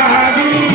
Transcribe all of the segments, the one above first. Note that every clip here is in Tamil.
Daddy.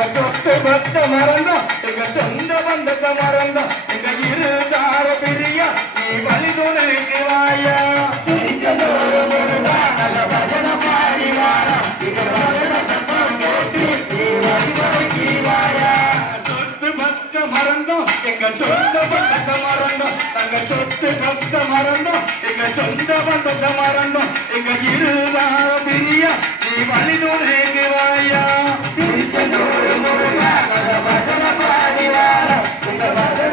எங்க சொத்து பத்த மறந்தோம் எங்க சொந்த பந்தத்தை மறந்தோம் எங்க இரு தார பிரியா நீ வழி துணைக்கு வாயா. பஜன பாடி வாரா இங்க பஜன சத்தம் கேட்டு நீ வழி துணைக்கு வாயா. சொத்து பத்த மறந்தோம் எங்க சொந்த பந்தத்தை மறந்தோம் தங்க சொத்து பத்த மறந்தோம் எங்க சொந்த பந்தத்தை மறந்தோம் எங்க இரு தார பிரியா நீ வழி துணைக்கு வாயா.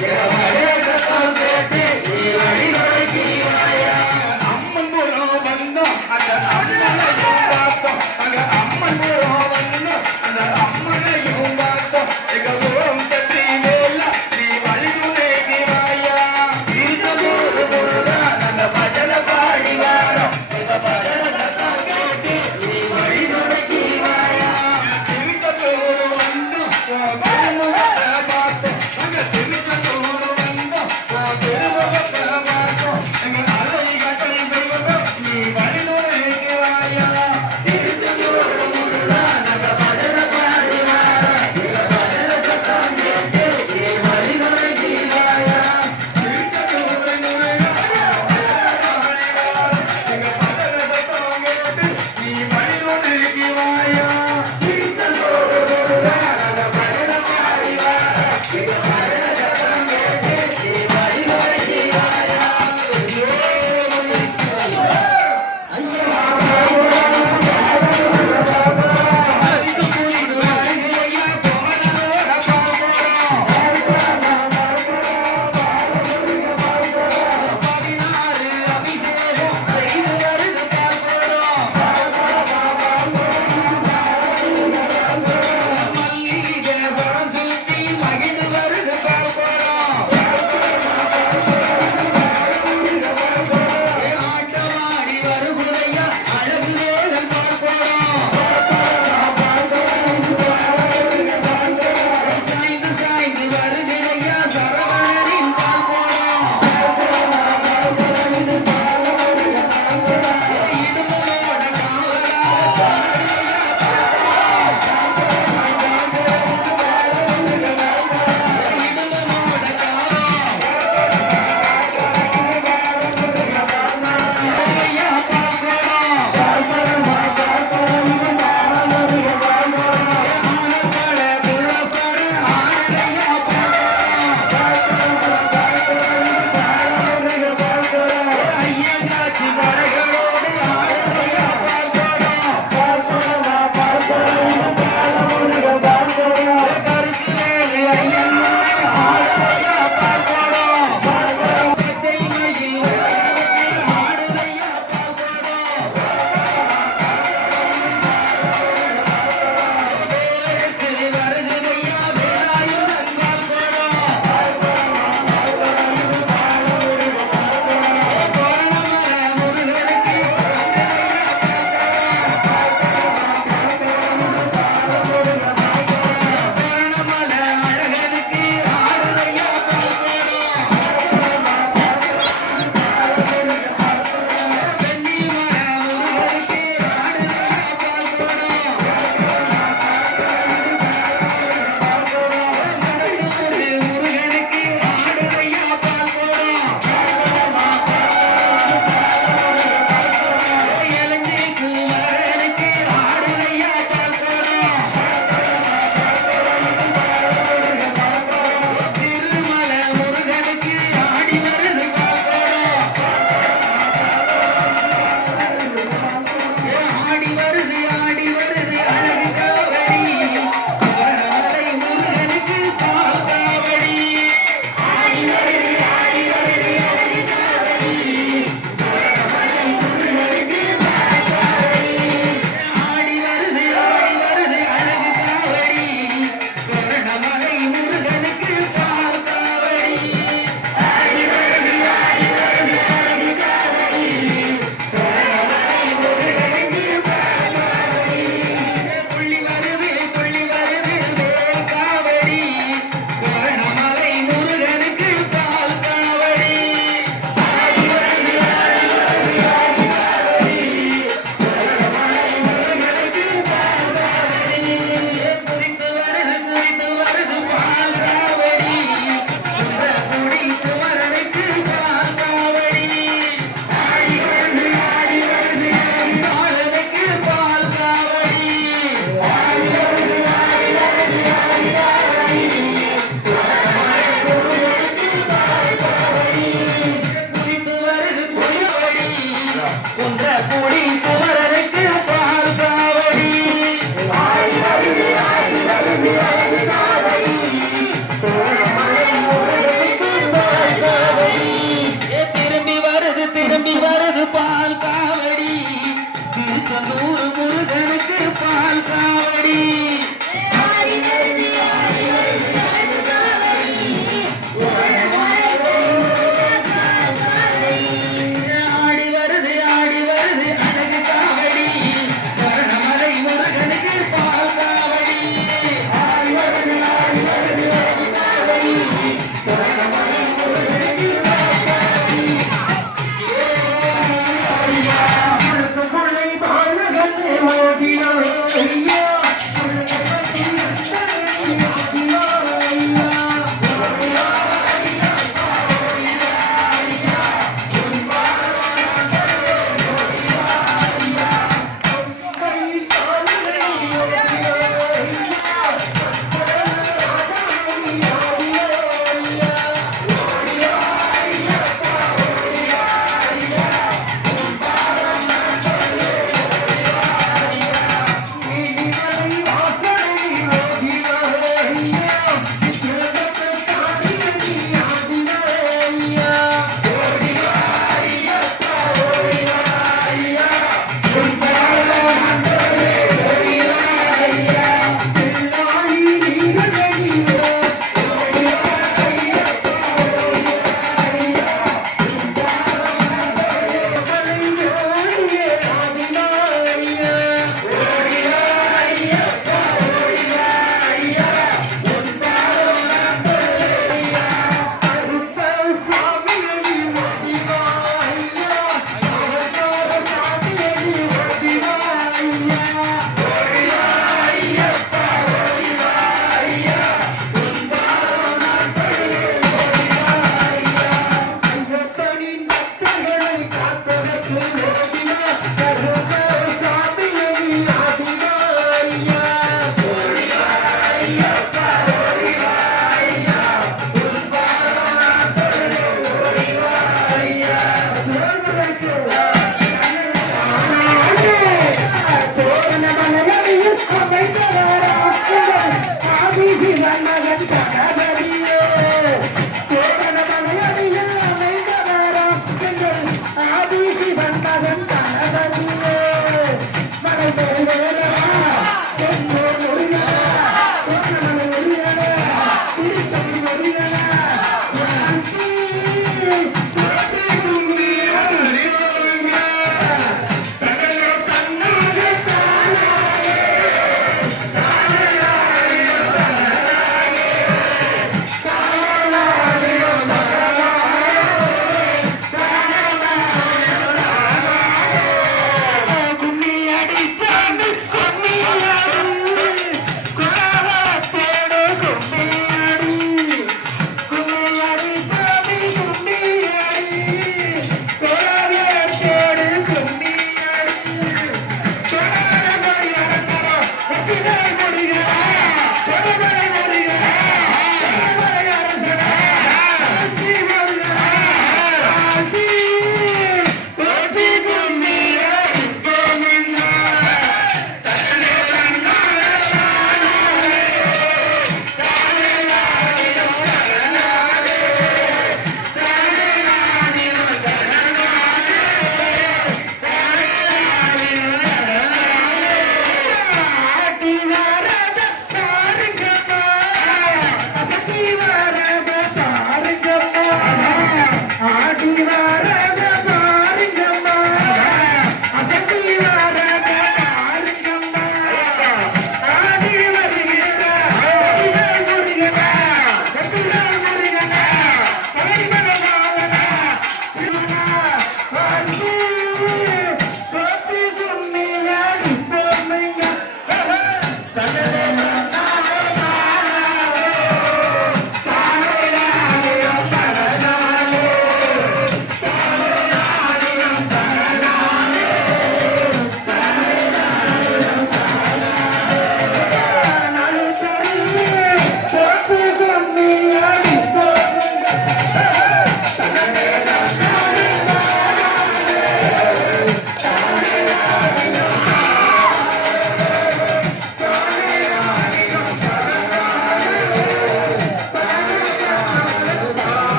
Yeah. சந்தூர் முருகனுக்கு பால் காவடி.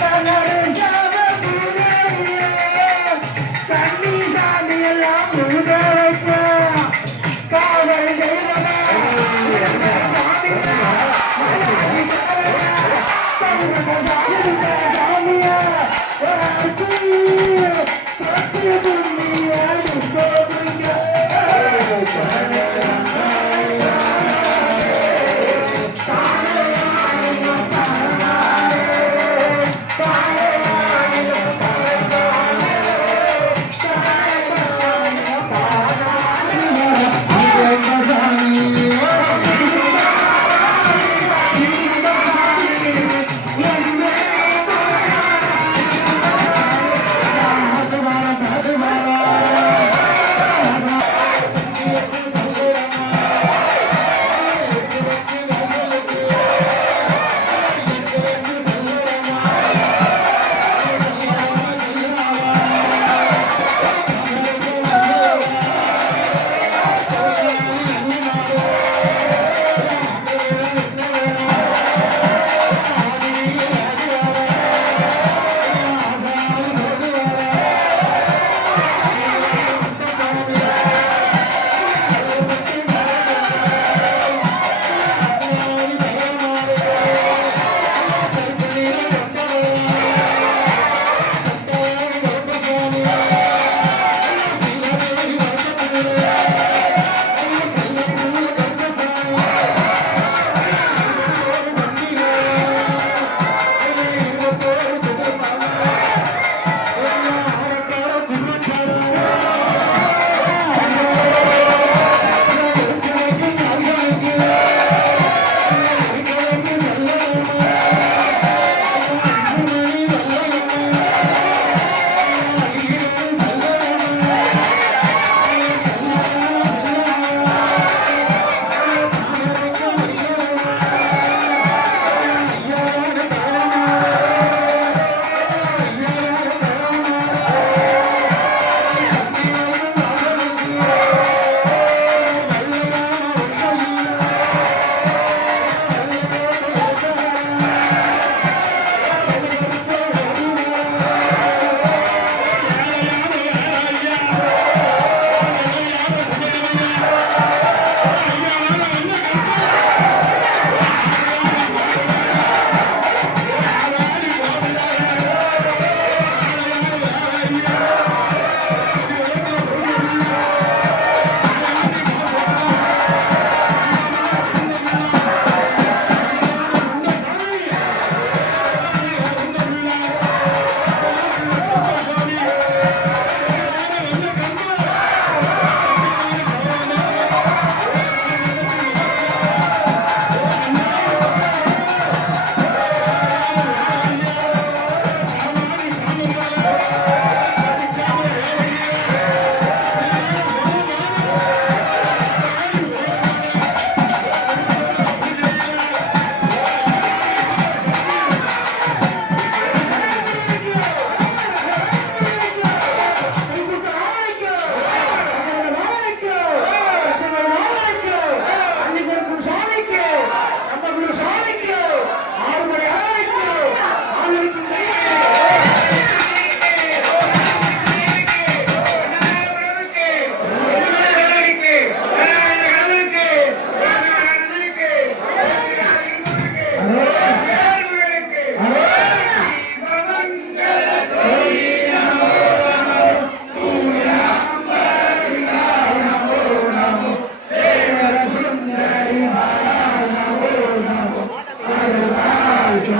நட்டனரு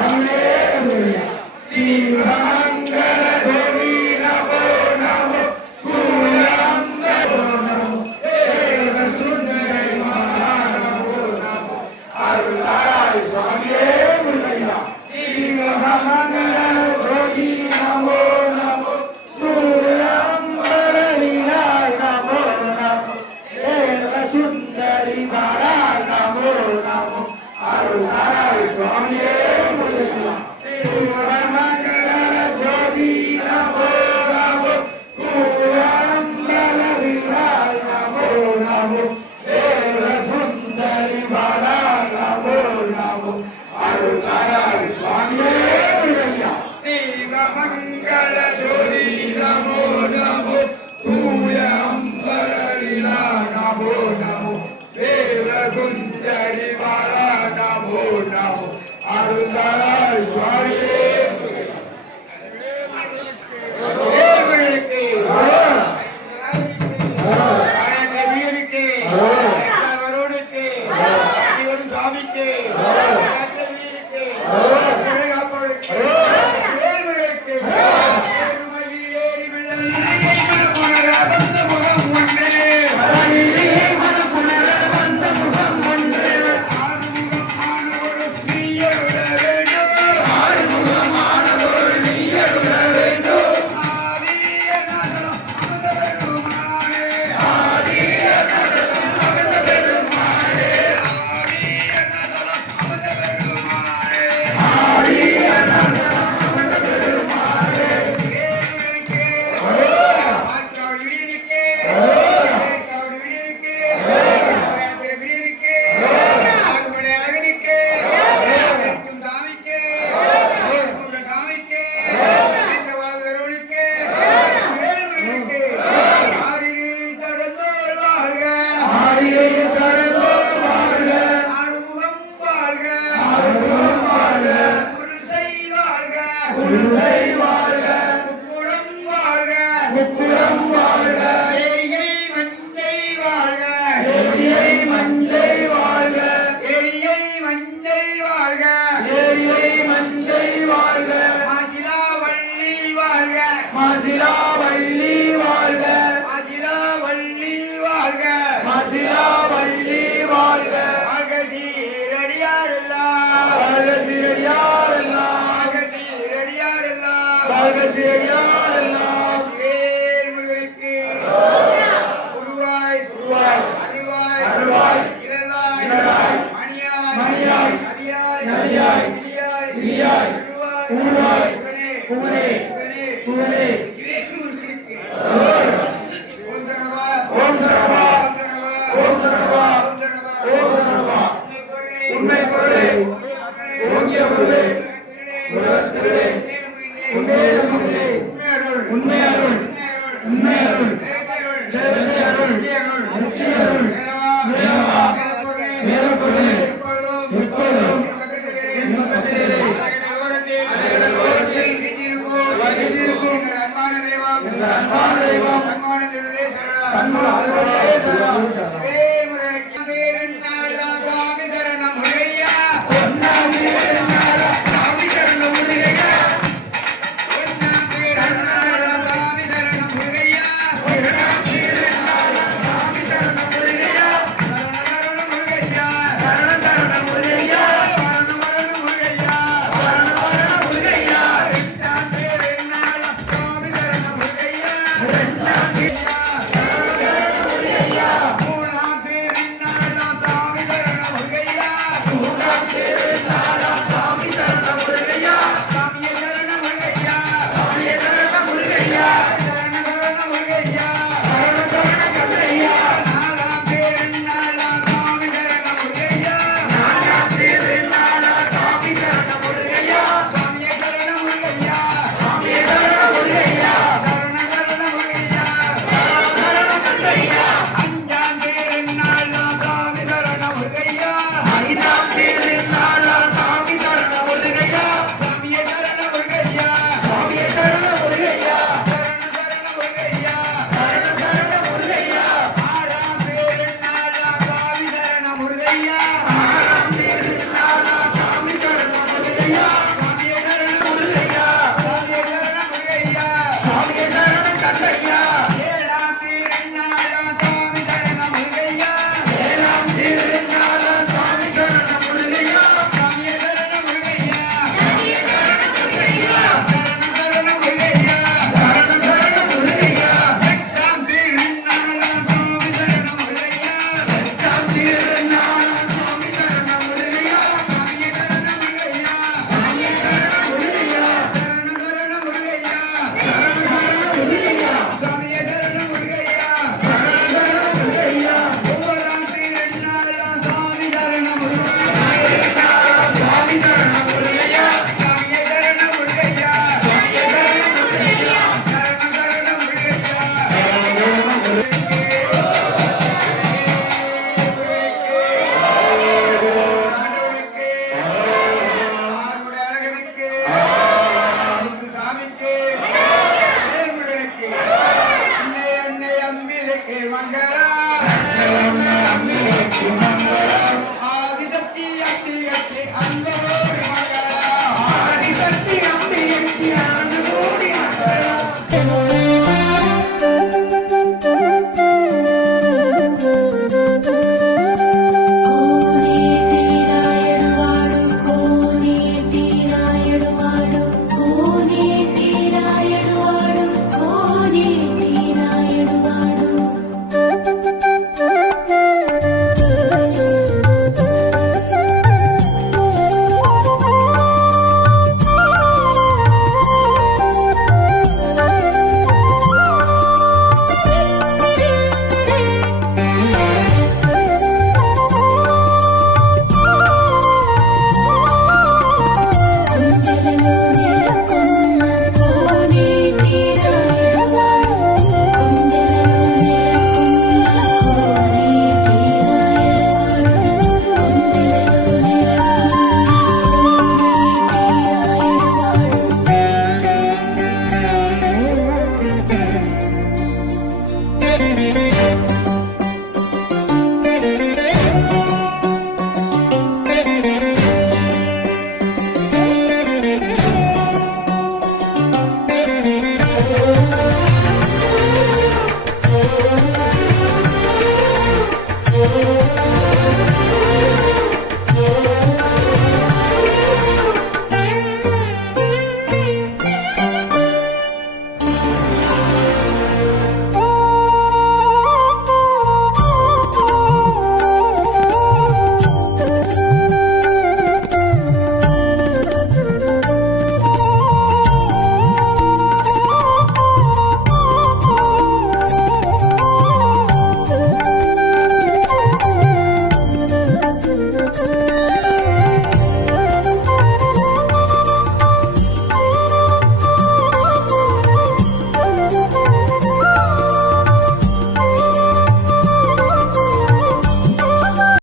Amém. 목재를 목재를